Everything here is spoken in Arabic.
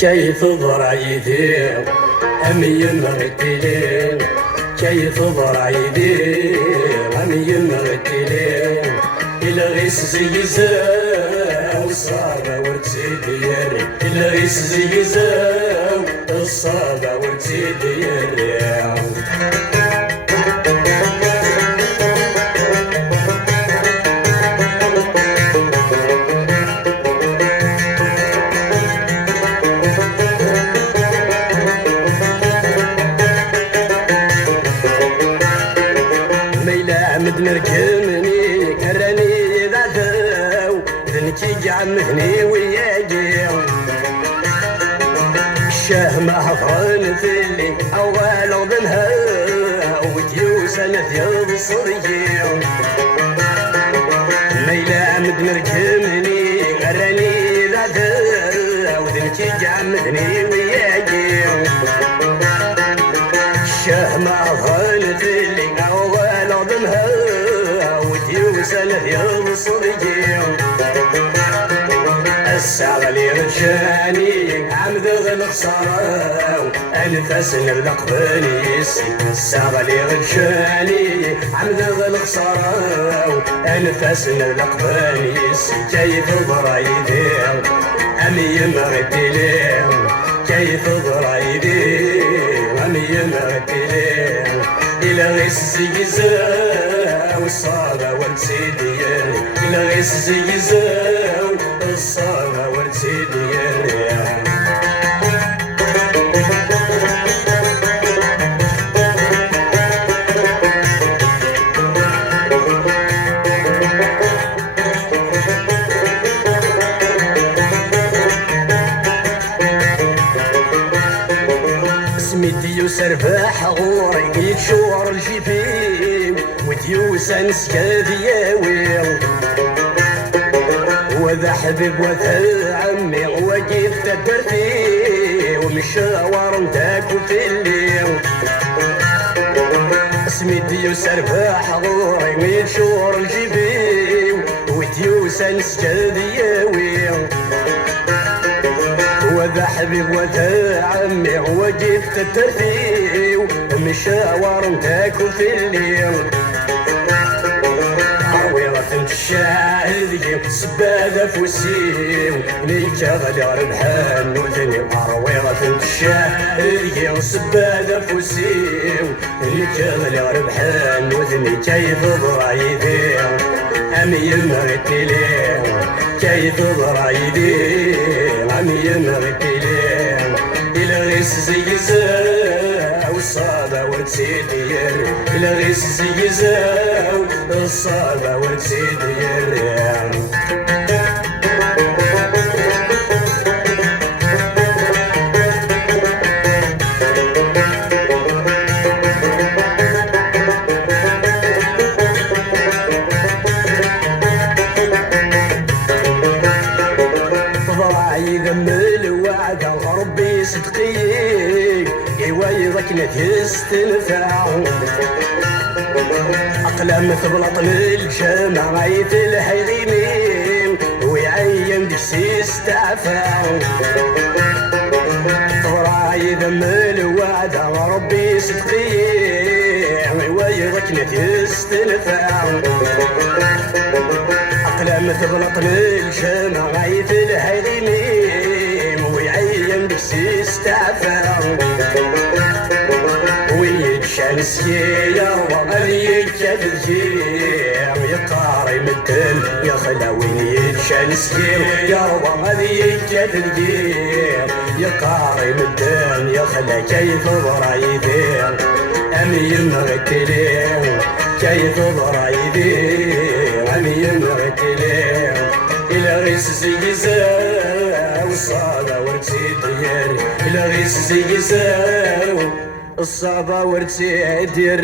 كيف ضرايدي أمي مغتلين كيف ضرايدي أمي مغتلين إلا غيس زيزا والصابة ورتسيدير إلا غيس زيزا والصابة ورتسيدير نركمني كراني ذاتو ذنكي عمهني وياجي الشهم حفرن في اللي أول ضنها وديوسن ثياب الصرية ميلا مد نركمني كراني ذاتو ذنكي عمهني وياجي الشهم حفرن في اللي أول ضنها وسنة يوم الصديق الساعة اللي غشاني عم ذغ الخسارة أنفاس نبلق بنيسي الساعة اللي غشاني عم ذغ الخسارة أنفاس نبلق بنيسي كيف ضرايدي أمي مغتلين كيف ضرايدي أمي مغتلين إلى غيس زيزا والصابة ورتسيدير إلا غيس زيزا والصابة ورتسيدير سميتي سرباح غوري يتشور الجبين وديوسا نسكاذياوي وذا حبيب وذا عمي وقيف تدرتي ومشاور نداك في الليل سميتي سرباح غوري يتشور الجبين وديوسا نسكاذياوي وذا حبيب وذا عمي وقيف تدرتي ومشاور نداك في الليل عرويرة الشاهد سبادة فوسيم نيكا غلي ربحان وثني عرويرة الشاهد سبادة فوسيم نيكا غلي ربحان وثني كيف ضرايدي أمي مغتلين كيف ضرايدي أمي مغتلين إلا غيس زيزا والصابة ورتسيدير إلا غيس زيزا والصابة ورتسيدير ربي صدقي يوايضك نتستنفع أقلام ثبلط للجامع يتلح يغيمين ويعين دكسي استعفع فراي ذم الوعد ربي صدقي يوايضك نتستنفع أقلام ثبلط للجامع يتلح يغيمين ويعين دكسي استعفع ويتشانسيا وغليك الجيم يقاري مدن يا خلاوين يتشانسيا وغليك الجيم يقاري مدن يا خلا كيف ضرايدي أمي مغتلين كيف ضرايدي أمي مغتلين إلى غيس زيزا والصابة ورتسيدير إلى غيس زيزا الصعبة ورتسيدير